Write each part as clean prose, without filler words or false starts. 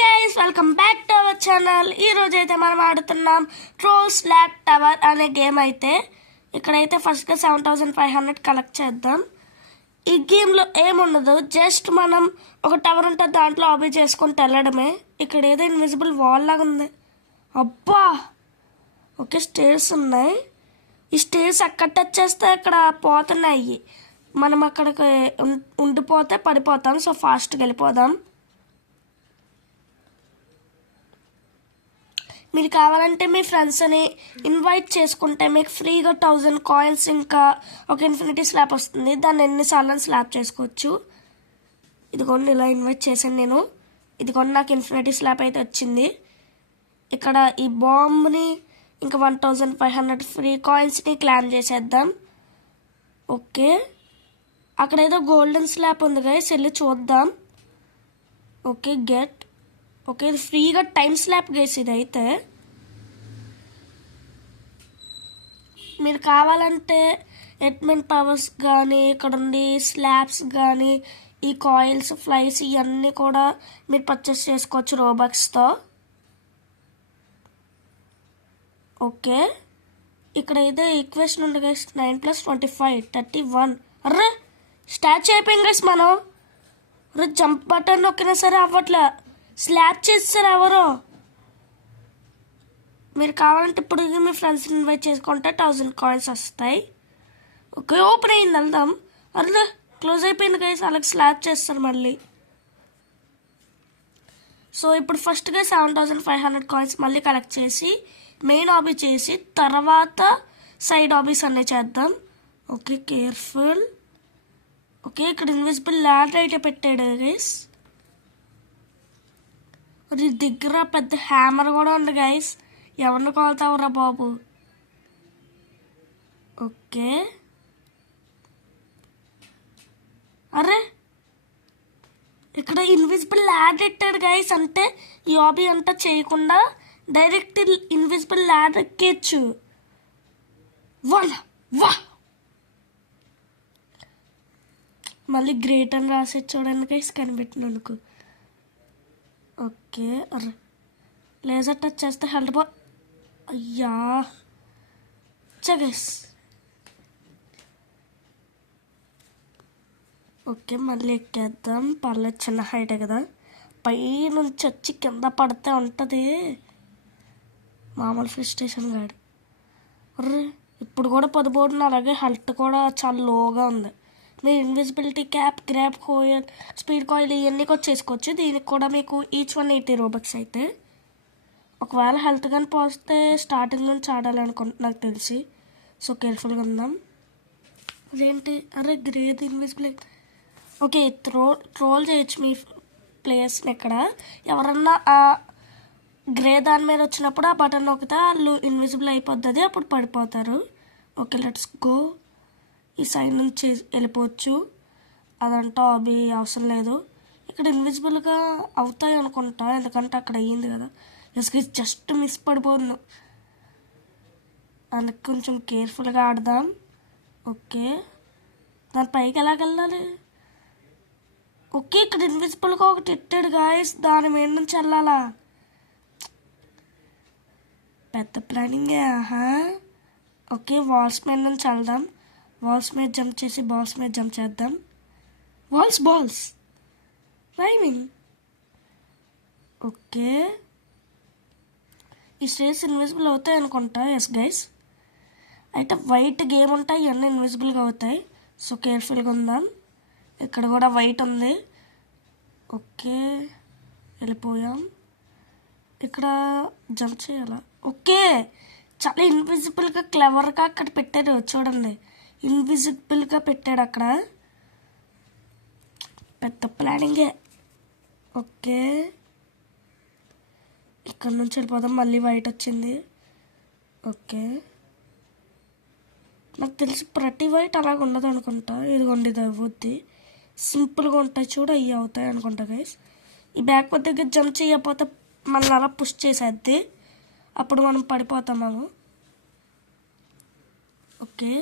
Guys welcome back to our channel. ఈ రోజు అయితే మనం ఆడుతున్నాం ట్రోల్ స్లాబ్ టవర్ అనే గేమ్. అయితే ఇక్కడైతే ఫస్ట్గా 7500 కలెక్ట్ చేద్దాం. ఈ గేమ్లో ఏముండదు, జస్ట్ మనం ఒక టవర్ ఉంటే దాంట్లో ఆబీ చేసుకొని వెళ్ళడమే. ఇక్కడ ఏదో ఇన్విజిబుల్ వాల్ లాగా ఉంది. అబ్బా, ఓకే, స్టేర్స్ ఉన్నాయి. ఈ స్టేర్స్ ఎక్కడ టచ్ చేస్తే అక్కడ పోతున్నాయి. మనం అక్కడికి ఉండిపోతే పడిపోతాం. సో ఫాస్ట్గా వెళ్ళిపోదాం. మీరు కావాలంటే మీ ఫ్రెండ్స్ని ఇన్వైట్ చేసుకుంటే మీకు ఫ్రీగా 1000 కాయిన్స్ ఇంకా ఒక ఇన్ఫినిటీ స్లాబ్ వస్తుంది. దాన్ని ఎన్నిసార్లు స్లాబ్ చేసుకోవచ్చు. ఇదిగోండి, ఇలా ఇన్వైట్ చేశాను నేను. ఇదిగోండి, నాకు ఇన్ఫినిటీ స్లాబ్ అయితే వచ్చింది. ఇక్కడ ఈ బాంబ్ని ఇంకా 1500 ఫ్రీ కాయిన్స్ని క్లైమ్ చేసేద్దాం. ఓకే, అక్కడ ఏదో గోల్డెన్ స్లాబ్ ఉంది గైస్, వెళ్ళి చూద్దాం. Okay, get. ఓకే, ఇది ఫ్రీగా టైం స్లాబ్ గైస్. ఇది అయితే మీరు కావాలంటే ఎడ్మెంట్ పవర్స్ కానీ ఇక్కడ ఉండి స్లాబ్స్ కానీ ఈ కాయిల్స్ ఫ్లైస్ ఇవన్నీ కూడా మీరు పర్చేస్ చేసుకోవచ్చు రోబక్స్తో. ఓకే, ఇక్కడ ఏదో ఈక్వేషన్ ఉంది గైస్, 9 + 25 31. అర్రే, స్టార్ట్ అయిపోయింది గైస్ మనం. అరే, జంప్ బటన్ నొక్కినా సరే అవ్వట్లే. స్లాబ్ చేస్తారు ఎవరో. మీరు కావాలంటే ఇప్పుడు మీ ఫ్రెండ్స్ ఇన్వైట్ చేసుకుంటే 1000 కాయిన్స్ వస్తాయి. ఓకే, ఓపెన్ అయింది, వెళ్దాం. అరే, క్లోజ్ అయిపోయింది గైస్, అలాగే స్లాబ్ చేస్తారు మళ్ళీ. సో ఇప్పుడు ఫస్ట్గా 7500 కాయిన్స్ మళ్ళీ కలెక్ట్ చేసి మెయిన్ ఆబీ చేసి తర్వాత సైడ్ ఆబీస్ అన్నీ చేద్దాం. Okay, careful. ఓకే, ఇక్కడ ఇన్విజిబుల్ ల్యాడర్ అయితే పెట్టాడు గైస్. అది దగ్గర పెద్ద హ్యామర్ కూడా ఉంది గైస్. ఎవరిని కోల్తావురా బాబు. ఓకే, అరే ఇక్కడ ఇన్విజిబుల్ ల్యాడర్ ఎట్టాడు గైస్. అంటే ఈ ఆబీ అంతా చేయకుండా డైరెక్ట్ ఇన్విజిబుల్ ల్యాడర్ ఎక్కేయచ్చు. వా మళ్ళీ గ్రేట్ అని రాసే చూడండి గైస్, కనిపెట్టినందుకు. ఓకే, అరే లేజర్ టచ్ చేస్తే హెల్త్ అయ్యా గైస్. ఓకే, మళ్ళీ ఎక్కేద్దాం. పర్లేదు, చిన్న హైటే కదా. పై నుంచి వచ్చి కింద పడితే ఉంటుంది మామూలు ఫ్రస్ట్రేషన్ గాడు. అర్రే, ఇప్పుడు కూడా పొద్దుపోతుంది. అలాగే హెల్త్ కూడా చాలా లోగా ఉంది. మీరు invisibility cap, grab coil, speed coil ఇవన్నీ కూడా చేసుకోవచ్చు. దీనికి కూడా మీకు ఈచ్ 180 రోబక్స్ అయితే. ఒకవేళ హెల్త్ కానీ పోస్తే స్టార్టింగ్ నుంచి ఆడాలి అనుకుంటున్నా నాకు తెలిసి. సో కేర్ఫుల్గా ఉందాం. అదేంటి, అరే గ్రేట్ ఇన్విజిబుల్. ఓకే, ట్రోల్ చేయొచ్చు మీ ప్లేయర్స్ని. ఇక్కడ ఎవరన్నా ఆ గ్రే దాని మీద వచ్చినప్పుడు ఆ బటన్ నొక్కితే వాళ్ళు ఇన్విజిబుల్ అయిపోతుంది, అప్పుడు పడిపోతారు. Okay, let's go. ఈ సైడ్ నుంచి వెళ్ళిపోవచ్చు. అదంతా అవి అవసరం లేదు. ఇక్కడ ఇన్విజిబుల్గా అవుతాయి అనుకుంటా, ఎందుకంటే అక్కడ అయ్యింది కదా. జస్ట్ మిస్ పడిపోను, అందుకు కొంచెం కేర్ఫుల్గా ఆడదాం. ఓకే, దాని పైకి ఎలాగెళ్ళాలి. ఓకే, ఇక్కడ ఇన్విజిబుల్గా ఒకటి ఎట్టాడు గాయస్, దాని మీద నుంచి వెళ్ళాలా. పెద్ద ప్లానింగే. ఆహా, ఓకే, వాల్స్ మీద నుంచి వెళ్దాం. వాల్స్ మీద జంప్ చేసి బాల్స్ మీద జంప్ చేద్దాం. Balls rhyming. ఓకే, ఈ స్టేజ్ ఇన్విజిబుల్ అవుతాయి అనుకుంటా. ఎస్ గైస్, అయితే వైట్ గేమ్ ఉంటాయి, ఇవన్నీ ఇన్విజిబుల్గా అవుతాయి. సో కేర్ఫుల్గా ఉందాం. ఇక్కడ కూడా వైట్ ఉంది. ఓకే, వెళ్ళిపోయాం. ఇక్కడ జంప్ చేయాలా. ఓకే, చాలా ఇన్విజిబుల్గా క్లెవర్గా అక్కడ పెట్టారు చూడండి. ఇన్విజిబుల్గా పెట్టాడు అక్కడ, పెద్ద ప్లానింగే. ఓకే, ఇక్కడ నుంచి వెళ్ళిపోదాం. మళ్ళీ వైట్ వచ్చింది. ఓకే, నాకు తెలిసి ప్రతి వైట్ అలాగ ఉండదు అనుకుంటా. ఇదిగోండి, ఇది అవుద్ది. సింపుల్గా ఉంటాయి చూడ, ఇవి అవుతాయి అనుకుంటా గైస్. ఈ బ్యాక్ దగ్గర జంప్ చేయకపోతే మళ్ళీ అలా పుష్ చేసేద్ది, అప్పుడు మనం పడిపోతాము. ఓకే,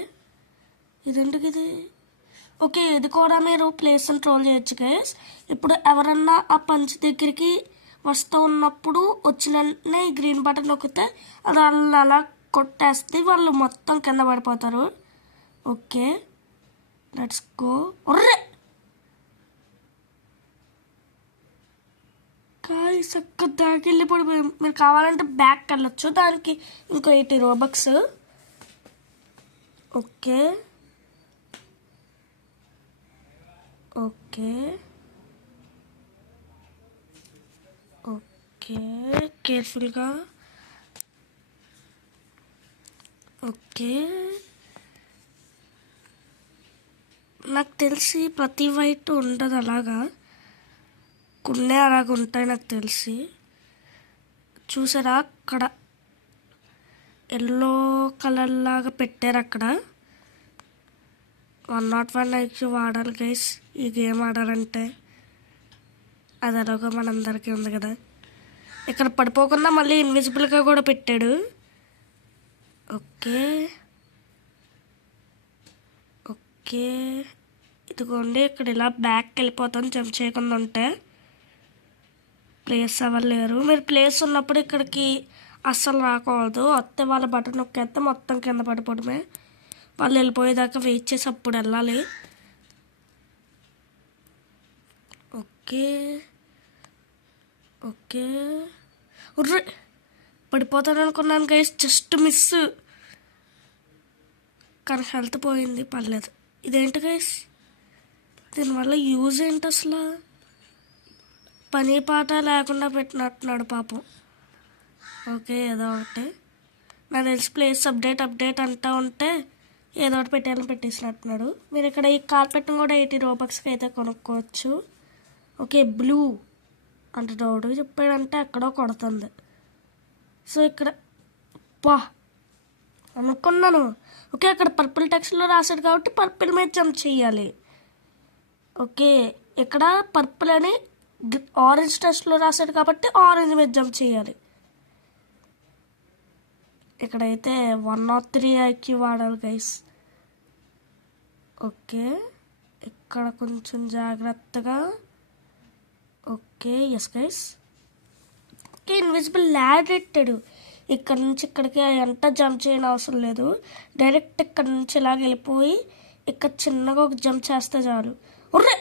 ఇదేంటికి ఇది. ఓకే, ఇది కూడా మీరు ప్లేస్ని ట్రోల్ చేయొచ్చు గైస్. ఇప్పుడు ఎవరన్నా ఆ పంచ్ దగ్గరికి వస్తూ ఉన్నప్పుడు వచ్చిన వెంటనే ఈ గ్రీన్ బటన్ నొక్కితే అది అలా కొట్టేస్తే వాళ్ళు మొత్తం కింద పడిపోతారు. Okay, let's go. ఒర్రే కాయ చక్క దాకెళ్ళి పడిపోయి. మీరు కావాలంటే బ్యాక్ వెళ్ళొచ్చు, దానికి ఇంకో 80 రోబక్స్. ఓకే ఓకే ఓకే కేర్ఫుల్గా. ఓకే, నాకు తెలిసి ప్రతి వైట్ ఉండదు అలాగా, కొన్ని అలాగ ఉంటాయి నాకు తెలిసి. చూసారా అక్కడ ఎల్లో కలర్ లాగా పెట్టారు అక్కడ. 101 IQ వాడాలి గైస్ ఈ గేమ్ ఆడాలంటే. అది అలాగా మనందరికీ ఉంది కదా. ఇక్కడ పడిపోకుండా మళ్ళీ ఇన్విజిబుల్గా కూడా పెట్టాడు. ఓకే ఓకే, ఇదిగోండి ఇక్కడ ఇలా బ్యాక్కి వెళ్ళిపోతాను జంప్ చేయకుండా ఉంటే. ప్లేస్ అవ్వలేరు. మీరు ప్లేస్ ఉన్నప్పుడు ఇక్కడికి అస్సలు రాకూడదు. వస్తే వాళ్ళ బటన్ నొక్కేస్తే మొత్తం కింద పడిపోవడమే. వాళ్ళు వెళ్ళిపోయేదాకా వెయిట్ చేసి అప్పుడు వెళ్ళాలి. ఓకే ఓకే, ఉర్రే పడిపోతాను అనుకున్నాను గైస్, జస్ట్ మిస్. కానీ హెల్త్ పోయింది, పర్లేదు. ఇదేంటి గైస్, దీనివల్ల యూజ్ ఏంటి అసలు? పని పాట లేకుండా పెట్టినట్టున్నాడు పాపం. ఓకే, ఏదో ఒకటి. నాకు తెలిసి ప్లేస్ అప్డేట్ అంటూ ఉంటే ఏదో ఒకటి పెట్టాలని పెట్టేసినట్టున్నాడు. మీరు ఇక్కడ ఈ కార్పెట్ని కూడా 80 రోబక్స్కి అయితే కొనుక్కోవచ్చు. ఓకే, బ్లూ అంటే డౌట్ చెప్పాడంటే ఎక్కడో కొడుతుంది. సో ఇక్కడ అనుకున్నాను. ఓకే, అక్కడ పర్పుల్ టెక్స్ట్లో రాశాడు కాబట్టి పర్పుల్ మీద జంప్ చేయాలి. ఓకే, ఇక్కడ పర్పుల్ అని ఆరెంజ్ టెక్స్ట్లో రాశాడు కాబట్టి ఆరెంజ్ మీద జంప్ చేయాలి. ఇక్కడైతే 103 IQ వాడాలి గైస్. ఓకే, ఇక్కడ కొంచెం జాగ్రత్తగా. Okay, yes guys. Okay, invisible ladder పెట్టాడు. ఇక్కడ నుంచి ఇక్కడికి ఎంత జంప్ చేయని అవసరం లేదు. డైరెక్ట్ ఇక్కడ నుంచి ఇలాగ వెళ్ళిపోయి ఇక్కడ చిన్నగా ఒక జంప్ చేస్తే చాలు. ఒర్రే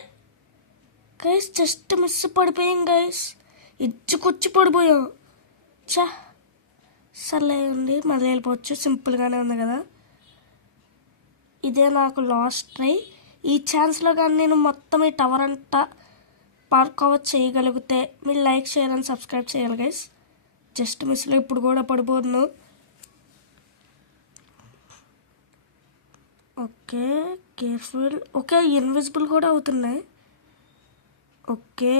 గైస్, జస్ట్ మిస్ పడిపోయాం గైస్, ఇచ్చుకొచ్చి పడిపోయాం. సర్లే ఉంది, మళ్ళీ వెళ్ళిపోవచ్చు. సింపుల్గానే ఉంది కదా. ఇదే నాకు లాస్ట్ ట్రై. ఈ ఛాన్స్లో కానీ నేను మొత్తం ఈ టవర్ అంతా పార్క్ ఓవర్ చేయగలిగితే మీరు లైక్, షేర్ అండ్ సబ్స్క్రైబ్ చేయాలి గైస్. జస్ట్ మిస్లో ఇప్పుడు కూడా పడిపోను. Okay, careful. ఓకే, ఇన్విజిబుల్ కూడా అవుతున్నాయి. ఓకే,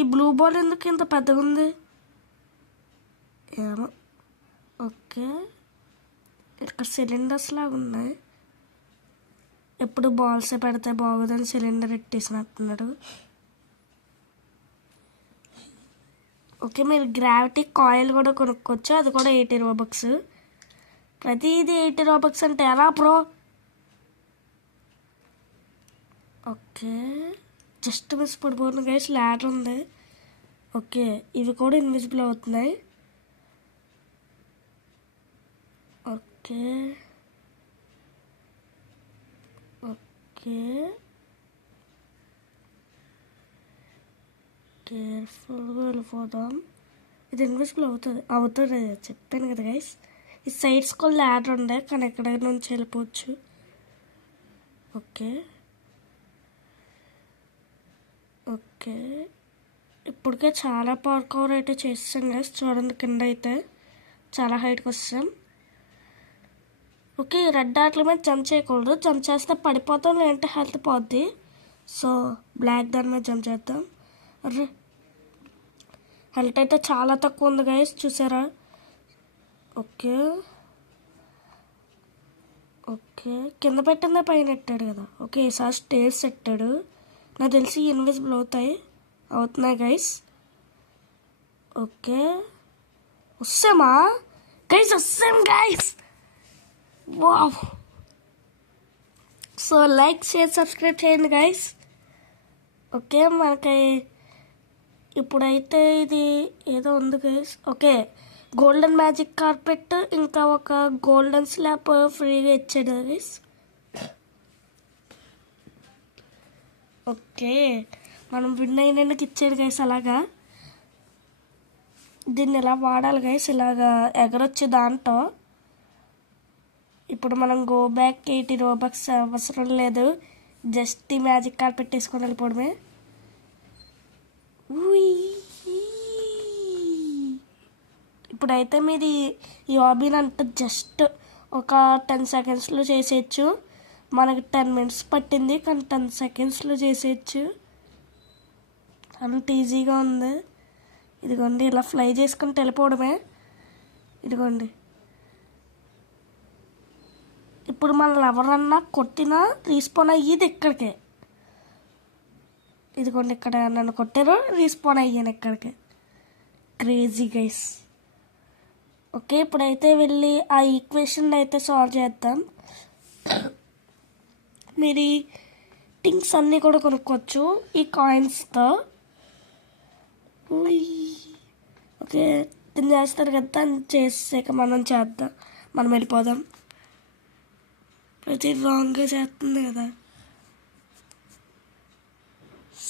ఈ బ్లూ బాల్ ఎందుకు ఇంత పెద్దగా ఉంది ఏమో. ఓకే, ఇక్కడ సిలిండర్స్ లాగా ఉన్నాయి. ఎప్పుడు బాల్సే పెడితే బాగోదని సిలిండర్ ఎట్టేసినట్టున్నాడు. ఓకే, మీరు గ్రావిటీ కాయిల్ కూడా కొనుక్కోవచ్చు. అది కూడా 80 రోబక్స్. ప్రతిదీ 80 రోబక్స్ అంటే ఎలా బ్రో? ఓకే, జస్ట్ మిస్ పడిపోతుంది గైస్. ల్యాడర్ ఉంది. ఓకే, ఇవి కూడా ఇన్విజిబుల్ అవుతున్నాయి. ఓకే ఓకే, కేర్ఫుల్గా వెళ్ళిపోదాం. ఇది ఇన్విజిబుల్ అవుతుంది చెప్పాను కదా గైస్. ఈ సైడ్స్ కూడా ల్యాడర్ ఉండే, కానీ ఎక్కడ నుంచి వెళ్ళిపోవచ్చు. ఓకే ఓకే, ఇప్పటికే చాలా పార్కౌర్ అయితే చేసాం గైస్. చూడండి కింద అయితే చాలా హైట్కి వస్తాం. ఓకే, రెడ్ డాట్ల మీద జంప్ చేయకూడదు. జంప్ చేస్తే పడిపోతాం, లేదంటే హెల్త్ పోద్ది. సో బ్లాక్ దాని మీద జంప్ చేద్దాం. అరే హెల్త్ అయితే చాలా తక్కువ ఉంది గైస్, చూసారా? ఓకే ఓకే, కింద పెట్టిందే పైన పెట్టాడు కదా. ఓకే, ఈసారి స్టేర్స్ పెట్టాడు. నాకు తెలిసి ఇన్విజిబుల్ అవుతున్నాయి గైస్. ఓకే, వస్తామా గైస్? వస్తాం guys. Wow. So like, share, subscribe చేయండి గైస్. ఓకే, మనకి ఇప్పుడైతే ఇది ఏదో ఉంది guys. Okay, golden magic carpet ఇంకా ఒక గోల్డెన్ స్లాబ్ ఫ్రీగా ఇచ్చాడు గైస్. ఓకే, మనం విన్ అయినందుకు ఇచ్చాడు గైస్. అలాగా దీన్ని ఎలా వాడాలి గైస్, ఇలాగా ఎగరొచ్చి దాంట్లో. ఇప్పుడు మనం గో బ్యాక్ 80 రోబక్స్ అవసరం లేదు, జస్ట్ ఈ మ్యాజిక్ కార్పెట్ తీసుకొని వెళ్ళిపోవడమే. ఇప్పుడైతే మీరు ఈ హాబీని అంటే జస్ట్ ఒక 10 సెకండ్స్లో చేసేయచ్చు. మనకి 10 minutes పట్టింది, కానీ 10 secondsలో చేసేయచ్చు. అంత ఈజీగా ఉంది. ఇదిగోండి, ఇలా ఫ్లై చేసుకుని వెళ్ళిపోవడమే. ఇదిగోండి, ఇప్పుడు మనల్ని ఎవరన్నా కొట్టినా రీస్పాన్ అయ్యేది ఇక్కడికే. ఇదిగోండి, ఇక్కడ నన్ను కొట్టారు, రీస్పాన్ అయ్యాను ఇక్కడికి. Crazy guys. ఓకే, ఇప్పుడైతే వెళ్ళి ఆ ఈక్వేషన్ అయితే సాల్వ్ చేద్దాం. మీరు ఈ థింగ్స్ అన్నీ కూడా కొనుక్కోవచ్చు ఈ కాయిన్స్తో. ఓకే, దీన్ని చేస్తారు కదా, చేసాక మనం చేద్దాం. మనం వెళ్ళిపోదాం. ప్రతి రాంగ్గా చేస్తుంది కదా.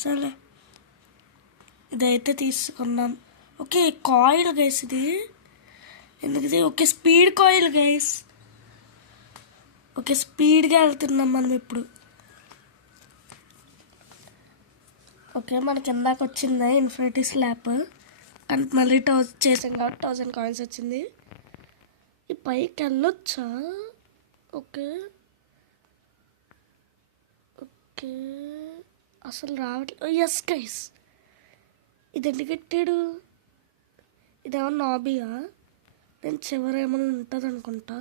సరే, ఇదైతే తీసుకున్నాం. ఓకే, కాయిల్ గైస్ ఇది. ఎందుకు? Okay, speed coil guys. Okay, స్పీడ్గా వెళ్తున్నాం మనం ఇప్పుడు. ఓకే, మనకి ఇందాక వచ్చింది ఇన్ఫినిటీ స్లాబ్, కానీ మళ్ళీ చేసాం కాబట్టి 1000 కాయిన్స్ వచ్చింది. ఈ పైకి వెళ్ళొచ్చా? ఓకే ఓకే, అసలు రావట్లేదు. ఎస్ గైస్, ఇది ఎందుకు కట్టాడు? ఇదేమన్నా హాబీయా? నేను చివరి ఏమైనా ఉంటుంది అనుకుంటా.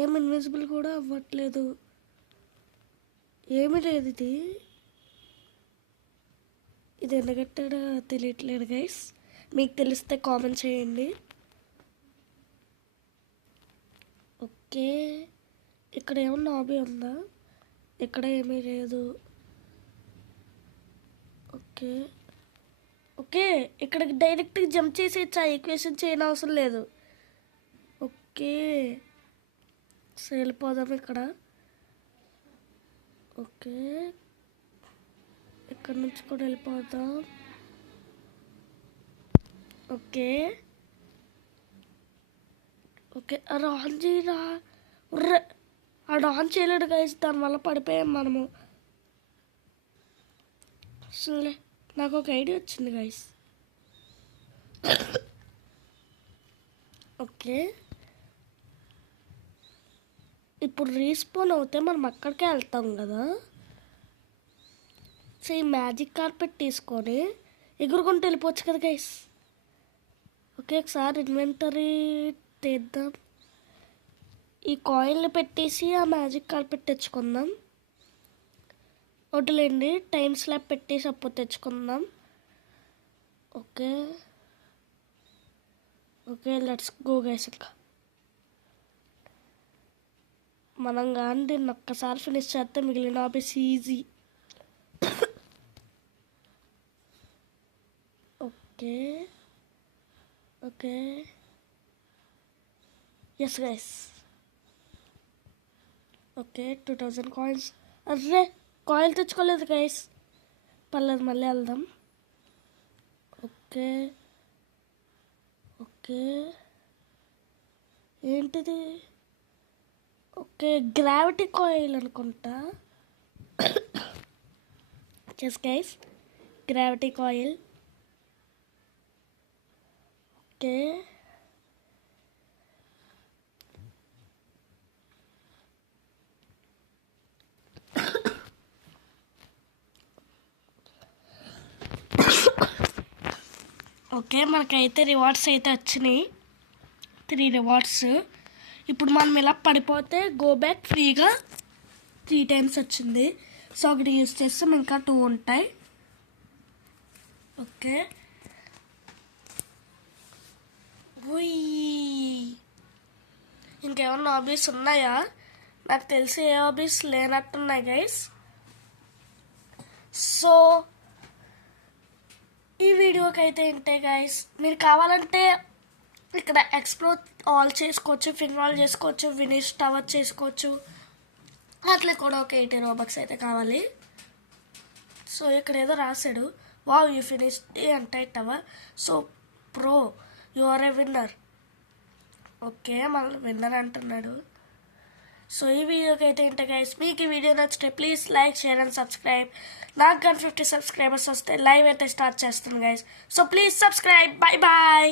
ఏం ఇన్విజిబుల్ కూడా అవ్వట్లేదు, ఏమీ లేదు. ఇది ఎందుకు కట్టాడో తెలియట్లేదు గైస్. మీకు తెలిస్తే కామెంట్ చేయండి. ఓకే, ఇక్కడ ఏమన్నా హాబీ ఉందా? ఇక్కడ ఏమీ లేదు. ఓకే ఓకే, ఇక్కడికి డైరెక్ట్గా జంప్ చేసేయచ్చు, ఆ ఈక్వేషన్ చేయని అవసరం లేదు. ఓకే, వెళ్ళిపోదాం ఇక్కడ. ఓకే, ఇక్కడ నుంచి కూడా వెళ్ళిపోదాం. ఓకే ఓకే, ఆన్ చేయరా? ఆడు ఆన్ చేయలేడు గైస్, దానివల్ల పడిపోయాం మనము. అసలే నాకు ఒక ఐడియా వచ్చింది గైస్. ఓకే, ఇప్పుడు రీస్పాన్ అవుతే మనం అక్కడికే వెళ్తాం కదా. సో ఈ మ్యాజిక్ కార్పెట్ తీసుకొని ఎగురుకుంటూ వెళ్ళిపోవచ్చు కదా గైస్. ఓకే, ఒకసారి ఇన్వెంటరీ తీద్దాం. ఈ కాయిన్లు పెట్టేసి ఆ మ్యాజిక్ కార్పెట్ తెచ్చుకుందాం. వడ్లేండి, టైం స్లాబ్ పెట్టేసి అప్పుడు తెచ్చుకుందాం. Okay okay, let's go guys. ఇంకా మనం కానీ దీన్ని ఒక్కసారి ఫినిష్ చేస్తే మిగిలిన hobbies easy. Okay okay, yes guys. Okay, 2000 coins. అర్రే, కాయిల్ తెచ్చుకోలేదు గైస్. పర్లేదు, మళ్ళీ వెళ్దాం. ఓకే ఓకే, ఏంటిది? ఓకే, గ్రావిటీ కాయిల్ అనుకుంటా. చెస్ guys, gravity coil. Okay okay, మనకైతే రివార్డ్స్ అయితే వచ్చినాయి, 3 రివార్డ్స్. ఇప్పుడు మనం ఇలా పడిపోతే గో బ్యాక్ ఫ్రీగా 3 times వచ్చింది. సో ఒకటి యూజ్ చేస్తాం, ఇంకా 2 ఉంటాయి. ఓకే, ఇంకేమన్నా హాబీస్ ఉన్నాయా? నాకు తెలిసి ఏ హాబీస్ లేనట్టున్నాయి గైస్. సో ఈ వీడియోకి అయితే ఇంతే గైస్. మీరు కావాలంటే ఇక్కడ ఎక్స్ప్లోర్ ఆల్ చేసుకోవచ్చు, ఫింగర్ చేసుకోవచ్చు, ఫినిష్ టవర్ చేసుకోవచ్చు. అట్లా కూడా ఒక 80 రోబక్స్ అయితే కావాలి. సో ఇక్కడ ఏదో రాశాడు, wow you finish the entire tower, so pro you are a winner. Okay మళ్ళీ విన్నర్ అంటున్నాడు. సో ఈ వీడియోకి అయితే ఏంటో గైస్, మీకు ఈ వీడియో నచ్చితే please like, share and subscribe. నాకు కానీ 50 సబ్స్క్రైబర్స్ వస్తే లైవ్ అయితే స్టార్ట్ చేస్తాను guys. So please subscribe. Bye bye.